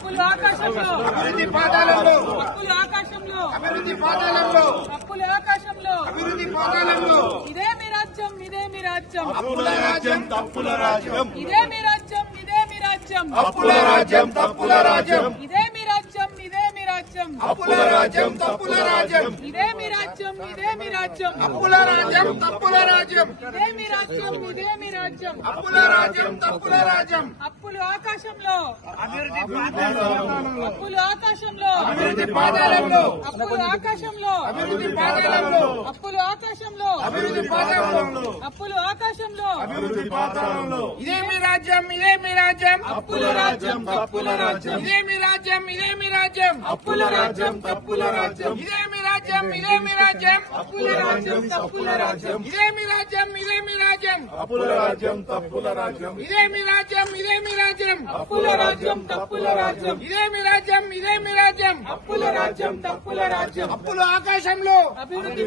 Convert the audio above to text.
అప్పులు ఆకాశంలో అభివృద్ధి పాదాలలో అప్పులు ఆకాశంలో అభివృద్ధి పాదాలలో అప్పులు ఆకాశంలో అభివృద్ధి పాదాలలో ఇదే మీ రాజ్యం ఇదే మీ రాజ్యం అప్పుల రాజ్యం తప్పుల రాజ్యం ఇదే మీ రాజ్యం ఇదే మీ రాజ్యం అప్పుల రాజ్యం తప్పుల రాజ్యం ఇదే మీ రాజ్యం ఇదే మీ రాజ్యం అప్పుల రాజ్యం తప్పుల రాజ్యం ఇదే మీ రాజ్యం ఇదే మీ రాజ్యం అప్పుల రాజ్యం తప్పుల రాజ్యం ఇదే మీ రాజ్యం ఇదే మీ రాజ్యం అప్పుల రాజ్యం తప్పుల రాజ్యం అప్పులు ఆకాశంలో అభివృద్ధి పాదాలలో అప్పులు ఆకాశంలో అభివృద్ధి పాదాలలో అప్పులు ఆకాశంలో అభివృద్ధి పాదాలలో అప్పులు ఆకాశంలో అభివృద్ధి పాదాలలో అప్పులు ఆకాశంలో అభివృద్ధి పాదాలలో ఇదే మీ రాజ్యం ఇదే మీ రాజ్యం అప్పుల రాజ్యం తప్పుల రాజ్యం ఇదే మీ రాజ్యం ఇదే మీ రాజ్యం అప్పుల రాజ్యం తప్పుల రాజ్యం ఇదే మీ రాజ్యం ఇదే మీ రాజ్యం అప్పుల రాజ్యం తప్పుల రాజ్యం ఇదే మీ రాజ్యం ఇదే మీ రాజ్యం అప్పుల రాజ్యం తప్పుల రాజ్యం ఇదే మీ రాజ్యం ఇదే మీ రాజ్యం అప్పుల రాజ్యం తప్పుల రాజ్యం ఇదే మీ రాజ్యం ఇదే మీ రాజ్యం అప్పుల రాజ్యం తప్పుల రాజ్యం అప్పులు ఆకాశంలో అభివృద్ధి